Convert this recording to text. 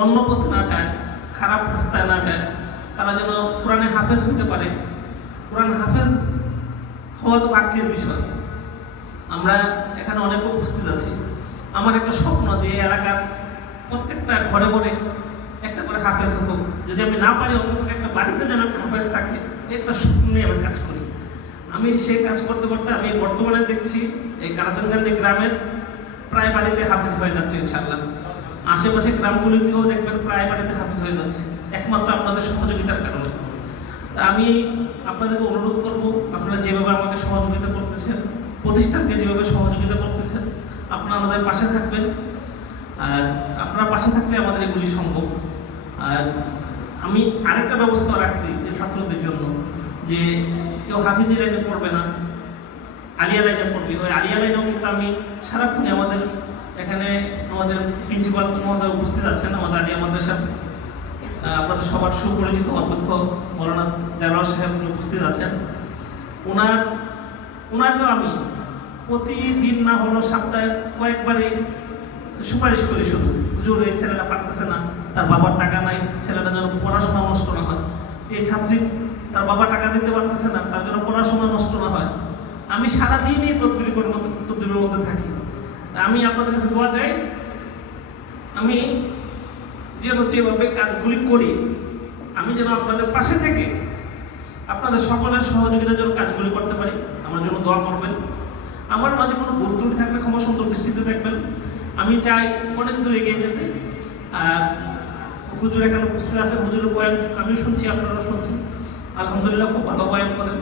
অন্য পথে না যায়, খারাপ রাস্তায় না যায়, তারা যেন কোরআনে হাফেজ হতে পারে। কোরআন হাফেজ হওয়া তো ভাগ্যের বিষয়। আমরা এখানে অনেক উপস্থিত আছি। আমার একটা স্বপ্ন যে এলাকার প্রত্যেকটা ঘরে ঘরে একটা করে হাফেজ হোক। যদি আমি না পারি অন্তত একটা বাড়িতে যেন একটা হাফেজ থাকে, একটা স্বপ্ন নিয়ে আমি কাজ করি। আমি সেই কাজ করতে করতে আমি বর্তমানে দেখছি এই কারাচনকান্দি গ্রামের প্রায় বাড়িতে হাফেজ হয়ে যাচ্ছে ইনশাআল্লাহ। আশেপাশে গ্রামগুলিতেও দেখবেন প্রায় বাড়িতে হাফেজ হয়ে যাচ্ছে, একমাত্র আপনাদের সহযোগিতার কারণে। তা আমি আপনাদেরকে অনুরোধ করব, আপনারা যেভাবে আমাকে সহযোগিতা করতেছেন, প্রতিষ্ঠানকে যেভাবে সহযোগিতা করতেছেন, আপনারা আমাদের পাশে থাকবেন। আর আপনারা পাশে থাকলে আমাদের এগুলি সম্ভব। আর আমি আরেকটা ব্যবস্থা রাখছি এই ছাত্রদের জন্য, যে কেউ হাফিজি লাইনে পড়বে না, আলিয়া লাইনে পড়বে। ওই আলিয়া লাইনেও কিন্তু আমি সারাক্ষণই আমাদের এখানে আমাদের প্রিন্সিপাল মহোদয় উপস্থিত আছেন, আমাদের আলিয়া মাদ্রাসার আপনাদের সবার সুপরিচিত অধ্যক্ষ মৌলানা দেওয়ার সাহেব উপস্থিত আছেন। ওনাকেও আমি প্রতিদিন না হলো সপ্তাহে কয়েকবারই সুপারিশ করি, শুধু হুজুর এই ছেলেটা পারতেছে না, তার বাবার টাকা নাই, ছেলেটা যেন পড়াশোনা নষ্ট না হয়। এই ছাত্রী তার বাবা টাকা দিতে পারতেছে না, তার জন্য পড়াশোনা নষ্ট না হয়। আমি সারাদিনই তদবিরের মধ্যে থাকি। আমি আপনাদের কাছে দোয়া চাই, আমি যেভাবে কাজগুলি করি, আমি যেন আপনাদের পাশে থেকে আপনাদের সকলের সহযোগিতার জন্য কাজগুলি করতে পারি। আমার জন্য দোয়া করবেন। আমার মাঝে কোনো ভুল ত্রুটি থাকলে ক্ষমা সুন্দর দৃষ্টিতে দেখবেন। আমি চাই অনেক দূর এগিয়ে যেতে। আর হুজুর এখানে উপস্থিত আছেন, হুজুরের বয়ান আমিও শুনছি, আপনারা শুনছেন। আলহামদুলিল্লাহ খুব ভালো বয়ান করেন।